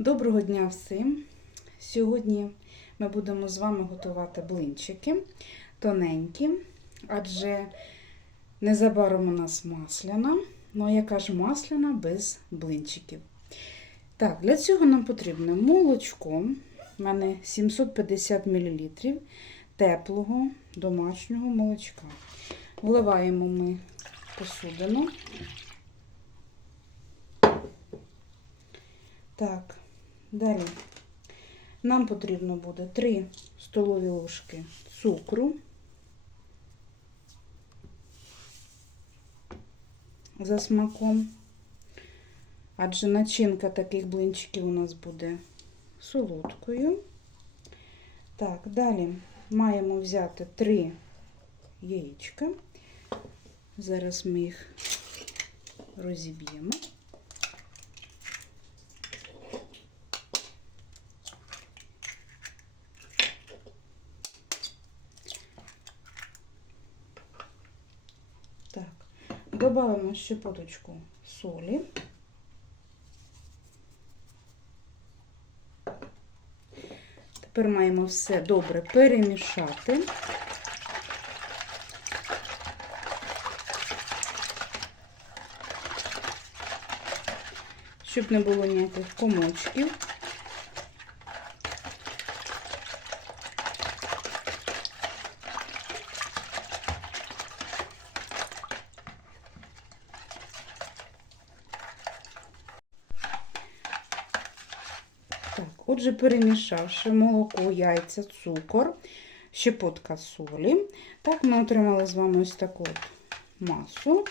Доброго дня всім! Сьогодні ми будемо з вами готувати блинчики тоненькі, адже незабаром у нас масляна. Ну, яка ж масляна без блинчиків. Так, для цього нам потрібно молочко. У мене 750 мл теплого домашнього молочка. Вливаємо ми посудину. Так, далі нам потрібно буде 3 столові ложки цукру. За смаком. Адже начинка таких блинчиків у нас буде солодкою. Так, далі маємо взяти 3 яєчка. Зараз ми їх розіб'ємо. Так, додаємо щепоточку солі. Тепер маємо все добре перемішати. Щоб не було ніяких комочків. Так, отже, перемішавши молоко, яйця, цукор, щепотка солі. Так, ми отримали з вами ось таку от масу.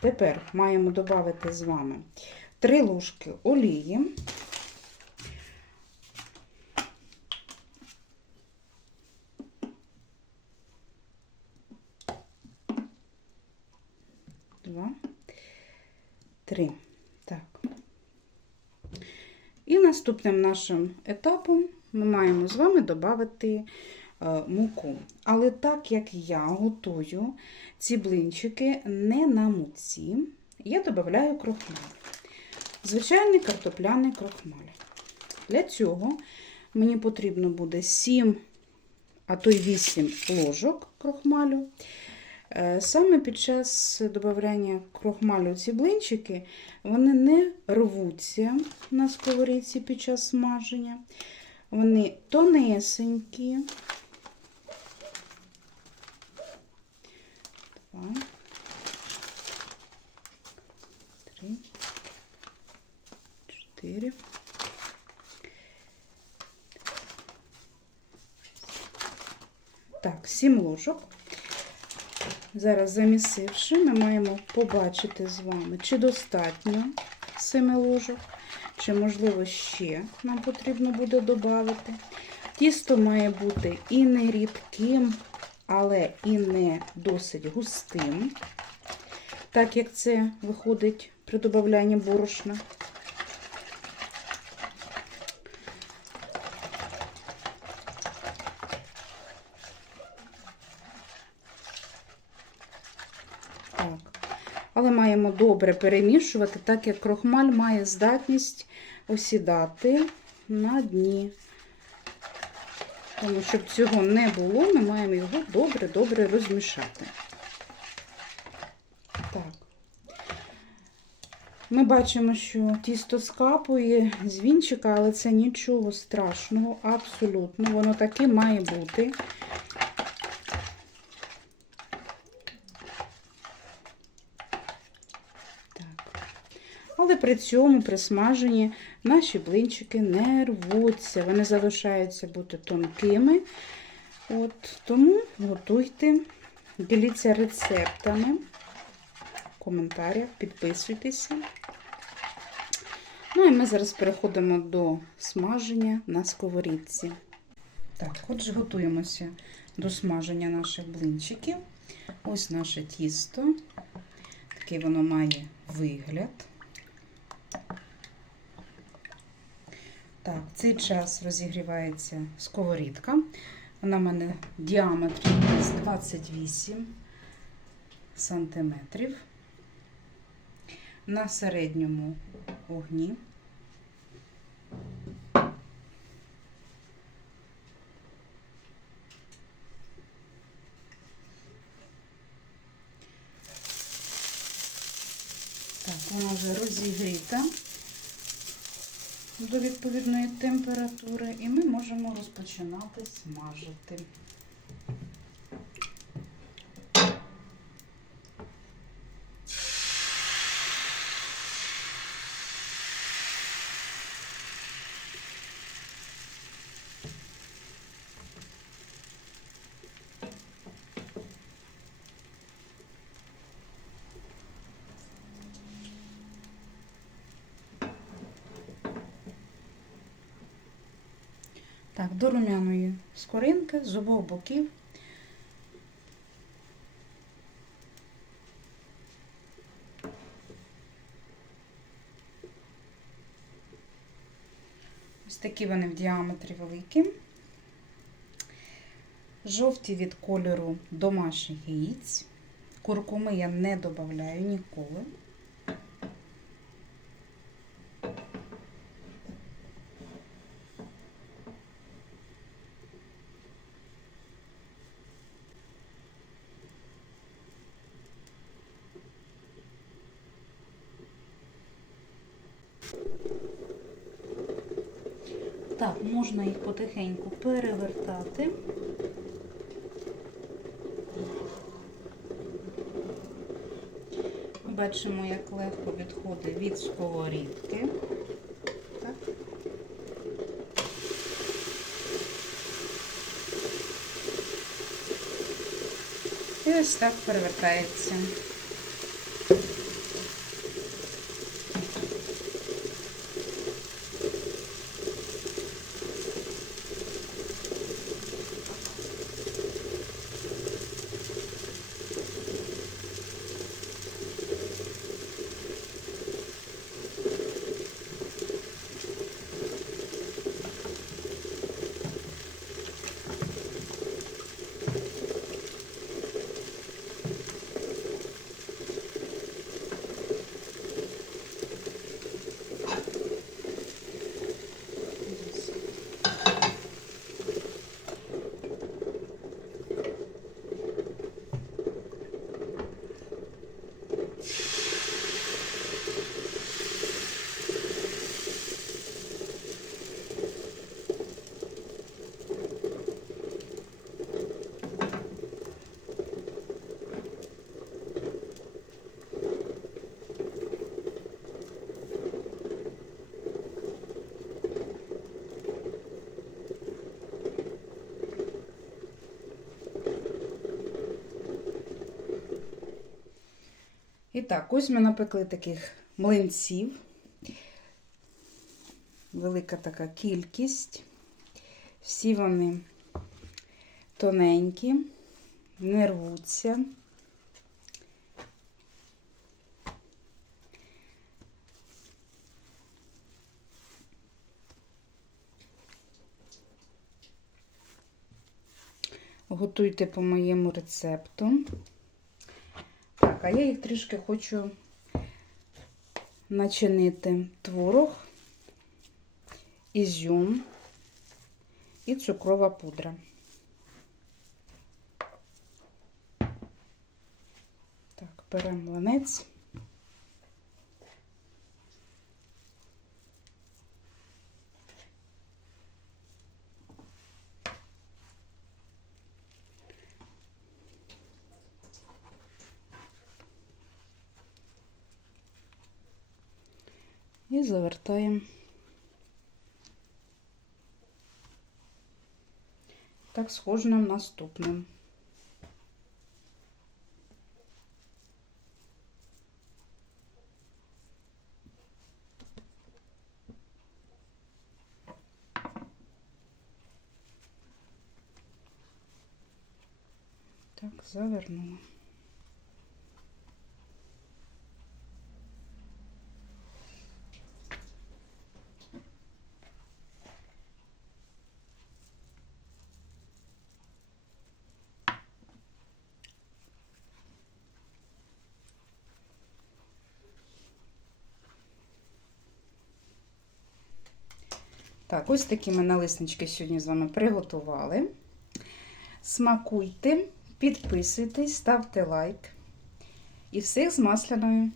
Тепер маємо додати з вами 3 ложки олії. Два, три. Так. І наступним нашим етапом ми маємо з вами додати муку. Але так як я готую ці блинчики не на муці, я додаю крохмаль. Звичайний картопляний крохмаль. Для цього мені потрібно буде 7, а то й 8 ложок крохмалю. Е, Саме під час додавання крохмалю ці блинчики вони не рвуться на сковорідці під час смаження. Вони тонесенькі. Два, три, чотири. Так, сім ложок. Зараз замісивши, ми маємо побачити з вами, чи достатньо 7 ложок, чи, можливо, ще нам потрібно буде додати. Тісто має бути і не рідким, але і не досить густим, так як це виходить при додаванні борошна. Так. Але маємо добре перемішувати, так як крохмаль має здатність осідати на дні. Тому, щоб цього не було, ми маємо його добре-добре розмішати. Так. Ми бачимо, що тісто скапує з вінчика, але це нічого страшного, абсолютно. Воно таке має бути. Але при цьому, при смаженні, наші блинчики не рвуться, вони залишаються бути тонкими. От, Тому готуйте, діліться рецептами в коментарях, підписуйтеся. Ну і ми зараз переходимо до смаження на сковорідці. Так, отже, готуємося до смаження наших блинчиків. Ось наше тісто. Такий воно має вигляд. Так, в цей час розігрівається сковорідка. Вона в мене діаметром 28 сантиметрів. На середньому огні. Вона вже розігріта до відповідної температури, і ми можемо розпочинати смажити. Так, до румяної скоринки з обох боків. Ось такі вони в діаметрі великі. Жовті від кольору домашніх яєць. Куркуми я не додаю ніколи. Так, можна їх потихеньку перевертати. Бачимо, як легко відходить від сковорідки. Так. І ось так перевертається. Так, ось ми напекли таких млинців. Велика така кількість. Всі вони тоненькі, не рвуться. Готуйте по моєму рецепту. Так, а я їх трішки хочу начинити творог, ізюм і цукрова пудра. Так, беремо млинець. І завертаємо. Так, з кожним наступним. Так, завернула. Так, ось такі ми налиснички сьогодні з вами приготували. Смакуйте, підписуйтесь, ставте лайк. І всіх з масляною.